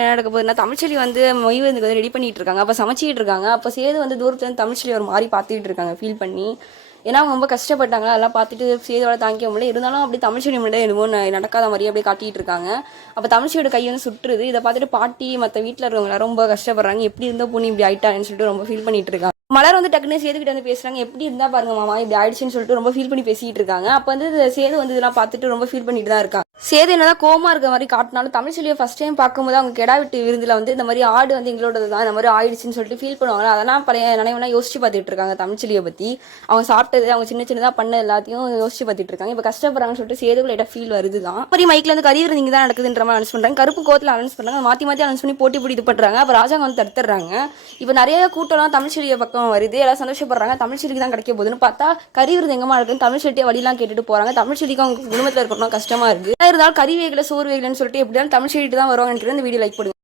என்ன நடக்க போகுதுன்னா தமிழ்ச்செல்வி வந்து மொய் வந்து ரெடி பண்ணிட்டு இருக்காங்க அப்போ சமைச்சிட்டு இருக்காங்க அப்போ சேது வந்து தூரத்துல இருந்து தமிழ்ச்செல்வி ஒரு மாதிரி பார்த்துட்டு இருக்காங்க ஃபீல் பண்ணி. ஏன்னா அவங்க ரொம்ப கஷ்டப்பட்டாங்க. அதெல்லாம் பார்த்துட்டு சேதுவோட தாங்கிக்க முடியல. இருந்தாலும் அப்படி தமிழ்ச்செல்வி மட்டும் என்னமோ நடக்காத மாதிரி அப்படியே காட்டிட்டு இருக்காங்க அப்போ தமிழ்ச்சியோட கை வந்து சுற்றுது. இதை பார்த்துட்டு பாட்டி மற்ற வீட்டில் இருக்கவங்க ரொம்ப கஷ்டப்படுறாங்க. எப்படி இருந்தோ பொண்ணு இப்படி ஆயிட்டான்னு சொல்லிட்டு ரொம்ப ஃபீல் பண்ணிட்டு இருக்காங்க மலர் வந்து டக்குனு சேதுக்கிட்ட வந்து பேசுறாங்க. எப்படி இருந்தா பாருங்க மாமா இப்படி ஆயிடுச்சுன்னு சொல்லிட்டு ரொம்ப ஃபீல் பண்ணி பேசிட்டு இருக்காங்க. அப்போ வந்து சேது வந்து இதெல்லாம் பார்த்துட்டு ரொம்ப ஃபீல் பண்ணிட்டு தான் இருக்காங்க சேது என்னதான் கோமா இருக்க மாதிரி காட்டினாலும் தமிழ் செல்வியை ஃபர்ஸ்ட் டைம் பார்க்கும்போது அவங்க கெடா விட்டு விருந்துல வந்து இந்த மாதிரி ஆடு வந்து எங்களோடது தான் இந்த மாதிரி ஆயிடுச்சுன்னு சொல்லிட்டு ஃபீல் பண்ணுவாங்க. அதெல்லாம் பழைய நினைவெல்லாம் யோசிச்சு பார்த்துட்டு இருக்காங்க தமிழ் செல்வியை பத்தி. அவங்க சாப்பிட்டது அவங்க சின்ன சின்னதா பண்ண எல்லாத்தையும் யோசிச்சு பார்த்துட்டு இருக்காங்க. இப்போ கஷ்டப்படுறாங்கன்னு சொல்லிட்டு சேதுக்குள்ள இடம் ஃபீல் வருது தான் மாதிரி மைக்ல வந்து கரியர் விருந்து தான் நடக்குதுன்ற மாதிரி அனௌன்ஸ் பண்றாங்க. கருப்பு கோத்துல அனௌன்ஸ் பண்ணுறாங்க மாத்தி மாத்தி அனௌன்ஸ் பண்ணி போட்டி போட்டி இது பண்றாங்க அப்ப ராஜாங்க வந்து தடுத்துறாங்க இப்போ நிறைய கூட்டம்லாம் தமிழ் செல்வியை பக்கம் வருது. எல்லாம் சந்தோஷப்படுறாங்க. தமிழ் செல்விக்கு தான் கிடைக்க போகுதுன்னு பார்த்தா கறி விருது எங்கம்மா இருக்குன்னு தமிழ் செல்வியை வழியெல்லாம் கேட்டுட்டு போறாங்க. தமிழ் செல்விக்கு அவங்க குடும்பத்தில் இருக்கணும். கஷ்டமா இருக்குது இருந்தாலும் கறி வேகலை சோறு வேகலைன்னு சொல்லிட்டு எப்படினாலும் தமிழ் செல்விட்டு தான் வருவாங்கன்னு நினைக்கிறேன் இந்த வீடியோ லைக் பண்ணுங்க